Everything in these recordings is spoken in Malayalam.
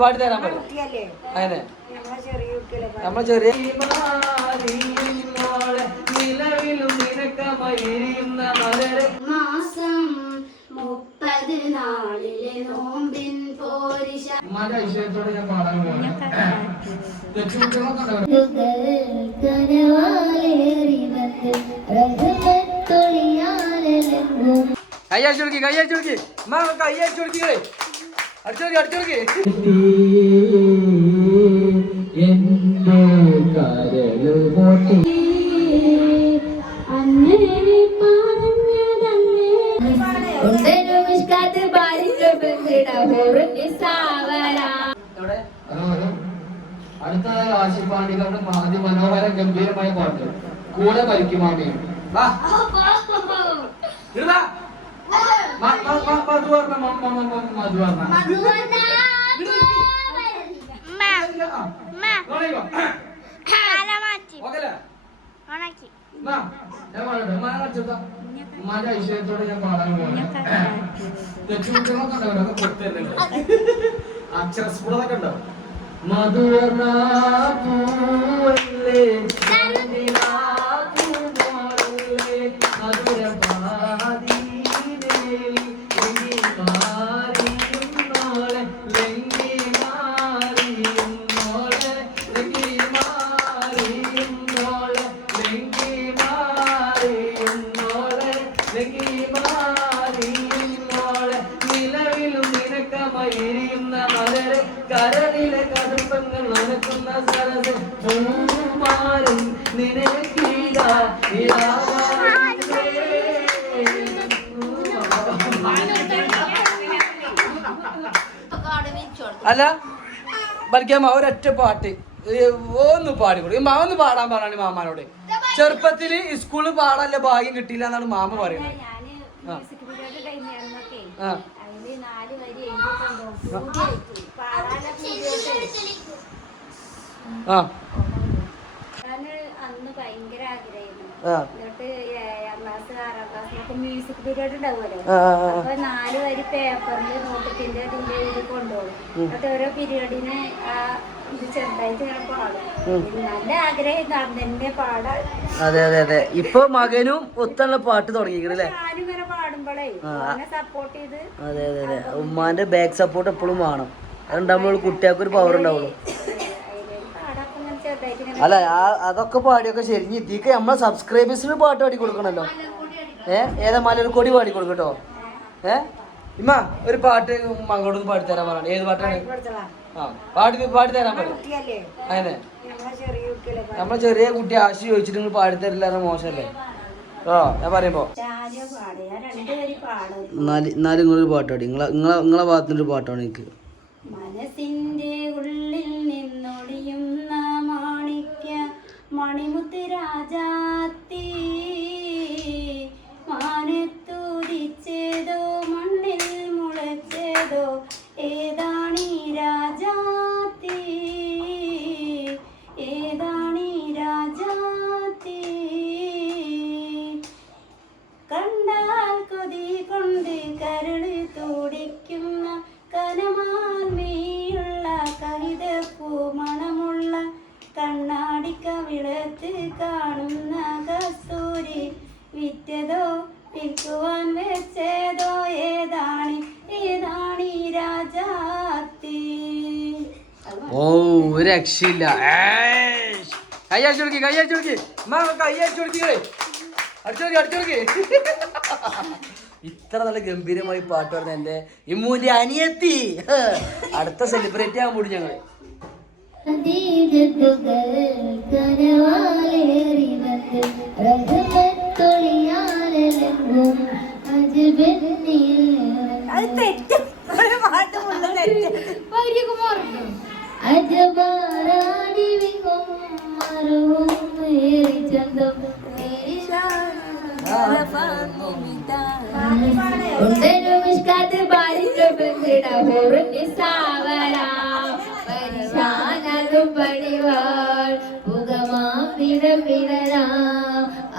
പാടി തരാൻ പറ്റും അങ്ങനെ നമ്മളെ ചെറിയ നിലവിലും നിരക്കമയിരിയുന്ന മാസം 30 നാളിലെ നോമ്പിൻ പോരിശ ഐശ്വര്യത്തോടെ ഞാൻ പാടാൻ പോകുന്നു. കയ്യടിച്ചോടുക്കി കയ്യടിച്ചോടുക്കി കയ്യടിച്ചോടുക്കി അടിച്ചോടുക്കി അടിച്ചോടുക്കി അടുത്തതായി ആശിഫ് പാണ്ഡികളുടെ അതിമനോഹര ഗംഭീരമായ പാട്ട് കൂടെ ഭരിക്കുമാമയും ഉമ്മാന്റെ ഐശ്വര്യത്തോടെ ഞാൻ പാടാൻ പോകുന്നു. തെറ്റുകുട്ടികളൊക്കെ കൊടുത്തരുന്നുണ്ട്, അക്ഷരസ്ഫുടതൊക്കെ ഉണ്ടോ? മധുവർണ്ണ പൂവല്ലേ കരളിലെ കടുപ്പങ്ങൾ നടക്കുന്ന സരസം പൂമാരും നിനക്കീട അല്ല ബൽക്കാമ ഒരൊറ്റ പാട്ട് ഒന്ന് പാടിക്കൊടുക്കും. ഒന്ന് പാടാൻ പറഞ്ഞാണ് മാമാനോട്. ചെറുപ്പത്തില് സ്കൂളിൽ പാടാനുള്ള ഭാഗ്യം കിട്ടിയില്ല എന്നാണ് മാമ പറയുന്നത്. അന്ന് ഭയങ്കര ആഗ്രഹമായിരുന്നു. എന്നിട്ട് 7ാം ക്ലാസ് 6ാം ക്ലാസ്സിലൊക്കെ മ്യൂസിക് പീരീഡ് ഉണ്ടാവുമല്ലോ. അപ്പൊ 4 വരി പേപ്പറിൽ നോട്ടത്തിന്റെ ഇതിന്റെ ഇത് കൊണ്ടുപോകും. എന്നിട്ട് ഓരോ പീരീഡിന് ഇത് ചെറുതായിട്ട് ഇങ്ങനെ പാടും. നല്ല ആഗ്രഹം തന്നെ പാടാൻ. അതെ അതെ അതെ. ഇപ്പൊ മകനും ഒത്തുള്ള പാട്ട് തുടങ്ങിയിരിക്കണല്ലേ. ഞാനും ഇങ്ങനെ പാടുമ്പോഴേ സപ്പോർട്ട് ചെയ്ത്. അതെ അതെ അതെ. ഉമ്മാന്റെ ബാക്ക് സപ്പോർട്ട് എപ്പോഴും വേണം. അതുണ്ടാകുമ്പോൾ കുട്ടികൾക്ക് ഒരു പവർ ഉണ്ടാവുള്ളൂ. അല്ല അതൊക്കെ പാടിയൊക്കെ ശരി. ഇതിക്ക് നമ്മളെ സബ്സ്ക്രൈബേഴ്സിന് പാട്ട് പാടി കൊടുക്കണല്ലോ. ഏതാ മലർക്കോടി പാടി കൊടുക്കട്ടോ. ഇമ്മ ഒരു പാട്ട് മകളോടൊന്ന് പാടിത്തരാൻ പറയണം. ഏത് പാട്ടാണ്? പാടിത്തരാൻ പറയും. അങ്ങനെ നമ്മളെ ചെറിയ കുട്ടി ആശി ചോദിച്ചിട്ട് നിങ്ങൾ പാടിത്തരില്ല മോശമല്ലേ? ഞാൻ പറയുമ്പോ എന്നാലും നിങ്ങളൊരു പാട്ട് പാടി. നിങ്ങളെ ഭാഗത്തുനിന്നൊരു പാട്ടാണ് എനിക്ക്. മനസ്സിന്റെ ഉള്ളിൽ നിന്നൊളിയുന്ന മാണിക്യ മണിമുത്ത് രാജാത്തി മാനത്തുദിച്ചേതോ മണ്ണിൽ മുളച്ചേതോ ഏതാണീ രാജാത്തി ഏതാണീ രാജാത്തി കണ്ടാൽ കൊതി കൊണ്ട് കരള് തുടിക്കുന്ന കനമാർമേയുള്ള കവിതപ്പൂ മണമുള്ള കണ്ണാടിക്കവിളത്ത് കാണുന്ന കസ്തൂരി വിറ്റതോ വിൽക്കുവാൻ വെച്ചതോ ഏതാണി ഏതാണി രാജാത്തി. ഓ ഒരു രക്ഷയില്ല. കയ്യടിച്ചോടുക്കി കയ്യടിച്ചോടുക്കി കയ്യടിച്ചോടുക്കി അടിച്ചോടുക്കി അടിച്ചോടുക്കി. ഇത്ര നല്ല ഗംഭീരമായി പാട്ട് പറഞ്ഞ എൻ്റെ ഇമ്മൂന്റെ അനിയത്തി അടുത്ത സെലിബ്രേറ്റ് ആകാൻ കൂടി ഞങ്ങൾ.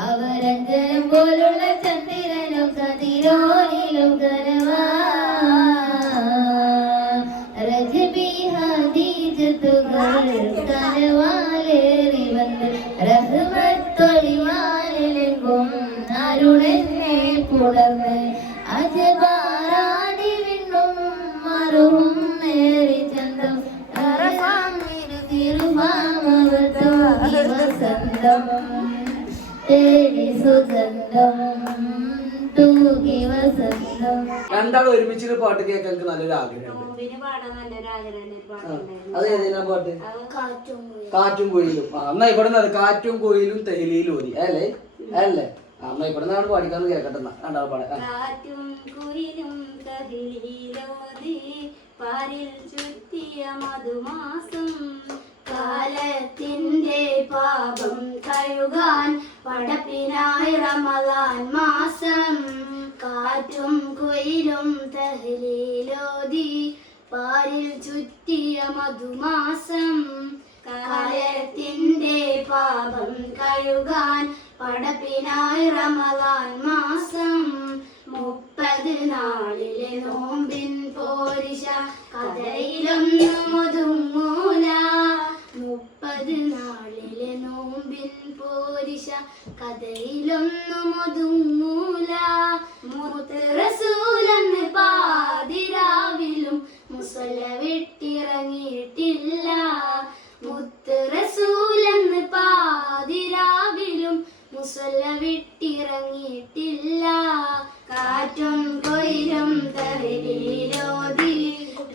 അവരഞ്ജനം പോലുള്ള ചന്ദ്രനും കതിരോനിലും കരവാ കനവാലേറി വന്ന് റഹ്മത്തൊളിവാലെങ്കും അരുളെന്നെ പുലർന്ന് അജബാറാടി വിണ്ണും മറുവും മേറി ചന്തം വസന്തം തേടി സുഗന്ധം തൂകി വസന്തം. രണ്ടാളും ഒരുമിച്ച് പാട്ട് കേൾക്കാൻ എനിക്ക് നല്ലൊരു ആഗ്രഹമുണ്ട്. അത് ഏതെല്ലാം പാട്ട്? കാറ്റും കോയിലും. എന്നായിക്കോട്ടെ, കാറ്റും കോയിലും തേയിലയിലും ഓതി അല്ലേ അല്ലേ? എന്നായിക്കോട്ടെ, നാട് പാടിക്കാന്ന് കേൾക്കട്ടെ. രണ്ടാളും പാടാം. കാറ്റും കുയിലും കതിരിലോതി പാരിൽ ചുറ്റിയ മധുമാസം കാലത്തിന്റെ പാപം കഴുകാൻ പടപ്പിനായി റമദാൻ മാസം കാറ്റും കുയിലും തഹ്ലീലോതി പാരിൽ ചുറ്റിയ മധുമാസം കാലത്തിന്റെ പാപം കഴുകാൻ പടപ്പിനായി റമദാൻ മാസം 30 നാളിലെ നോമ്പിൻ പോരിശ കഥയിലൊന്നും ഒതുങ്ങൂല 30 നാളിലെ നോമ്പിൻ പോരിശ കഥയിലൊന്നും ഒതുങ്ങൂല മുത്ത് റസൂലെന്ന് പാതിരാവിലും മുസല്ല വിട്ടിറങ്ങിയിട്ടില്ല മുത്ത് റസൂലെന്ന് പാതിരാവിലും മുസല്ല വിട്ടിറങ്ങിയിട്ടില്ല കാറ്റും കൊയിലും തഹ്ലീലോതി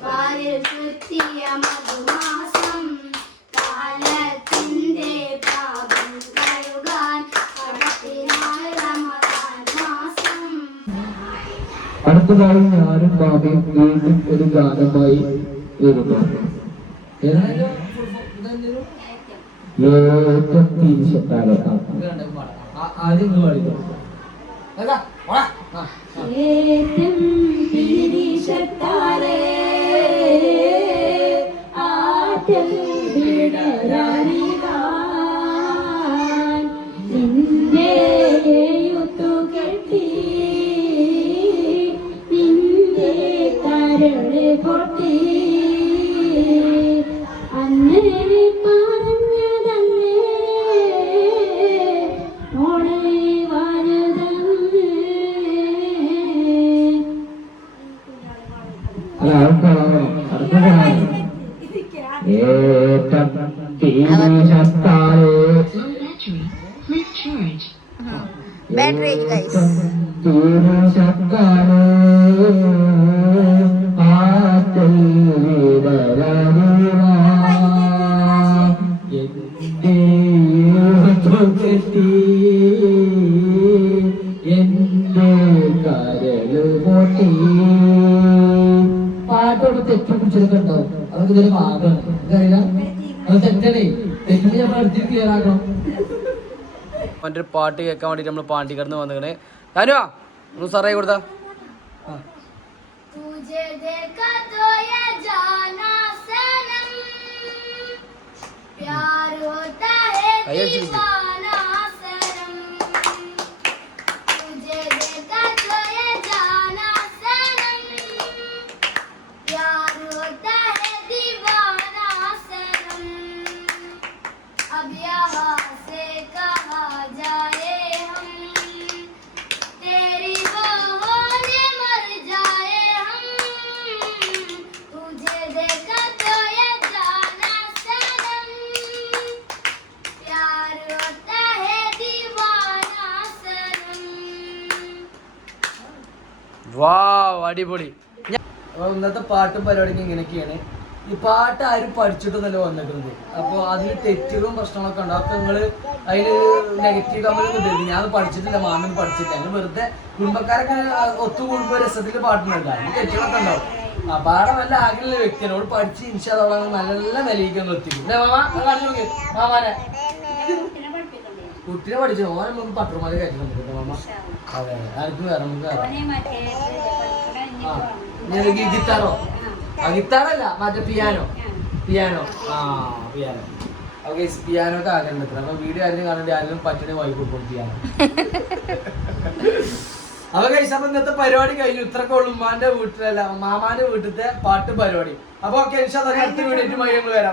പാരിൽ ചുറ്റിയ മധുമാസം കാലത്തിന്റെ പാപം കഴുകാൻ പടപ്പിനായി റമദാൻ മാസം. അടുത്തതായി ഞാനും ബാബയും വീണ്ടും ഒരു ഗാനമായി വരുന്നു. ആദ്യം പാടിക്കും. ഏറ്റും പിരിശത്താലേ ആറ്റൽ വിടരാനിവാൻ നിന്റെ യുത്തു കെട്ടി നിന്റെ കരളെ പൊട്ടി അങ്ങനെ പറഞ്ഞതല്ലേ മോളെ വാനതല്ലേ. അല്ല അടുത്ത ഏറ്റം തീശത്താലേ Battery guys. തീശത്താലേ ആറ്റൽ വിടരാനിവാ എന്റെ കെട്ടി എന്റെ കരള് പൊട്ടി. പാട്ടോട് തെറ്റ് പിടിച്ചതൊക്കെ ഉണ്ടാവും. അതൊക്കെ ഇതൊരു ഭാഗമാണ്. അറിയാം, അത് തെറ്റണേ. തെറ്റിന് നമ്മൾ അടുത്ത് ക്ലിയർ ആക്കണം. അവൻ്റെ ഒരു പാട്ട് കേൾക്കാൻ വേണ്ടിയിട്ട് നമ്മൾ പാണ്ടിക്കടന്ന് വന്നിക്കണേ. ഞാനുവാ ഒന്ന് സാറായി കൊടുത്താ. तुझे देखा तो ये जाना सनम प्यार होता है दीवाना सनम तुझे देखा तो ये जाना सनम प्यार होता है दीवाना सनम अब यहाँ से कहा जाए हम तेरी बाहों में मर जाए हम तुझे देखा तो ये जाना सनम प्यार होता है दीवाना सनम. വാ അടിപൊളി. അപ്പോൾ ഇന്നത്തെ പാട്ടും പരിപാടിക്ക് ഇങ്ങനെയൊക്കെയാണ്. ഈ പാട്ട് ആരും പഠിച്ചിട്ടൊന്നല്ല വന്നിട്ടുണ്ട്. അപ്പോൾ അതിൽ തെറ്റുകളും പ്രശ്നങ്ങളൊക്കെ ഉണ്ട്. അപ്പോൾ നിങ്ങൾ അതിൽ നെഗറ്റീവ് കമന്റ് ഇടരുത്. ഞാൻ പഠിച്ചിട്ടില്ല, മാമൻ പഠിച്ചിട്ടില്ല. അങ്ങനെ വെറുതെ കുടുംബക്കാരൊക്കെ ഒത്തുകൂടുമ്പോൾ രസത്തിൽ പാട്ടുന്നുണ്ട്. അതിന് തെറ്റുകളൊക്കെ ഉണ്ടാവും. ആ പാടാൻ നല്ല ആഗ്രഹമുള്ള വ്യക്തിയോട് പഠിച്ച് ഇൻഷാല്ലാഹ് നല്ല നിലയിലേക്ക് എത്തിക്കും. അല്ലേ മാമ? കാണിച്ചു നോക്കി മാമാനെ. കുട്ടിനെ പഠിച്ചു ഓനെ നമുക്ക് പട്ടർമാരെ കയറ്റി നമുക്ക് മാമ. അതെ, ആർക്കും കയറാം, നമുക്ക് കയറാം. ഞാൻ ഗിത്താറോ? ആ ഗിത്താറല്ല, മറ്റേ പിയാനോ. Piano okay. പിയാനോ ഒക്കെ ആഗ്രഹം എടുക്കണം. അപ്പൊ വീഡിയോ ആരെങ്കിലും കാണേണ്ടി ആരെങ്കിലും പറ്റണേ വായി കൊടുക്കും പിയാനോ. അപ്പൊ കഴിച്ച ഇന്നത്തെ പരിപാടി കഴിഞ്ഞു. ഇത്രക്കെ ഉള്ളു. ഉമ്മാന്റെ വീട്ടിലല്ല, മാമാന്റെ വീട്ടിലത്തെ പാട്ട് പരിപാടി. അപ്പൊ ഓക്കെ, അടുത്ത വീഡിയോ ഞങ്ങൾ വരാം.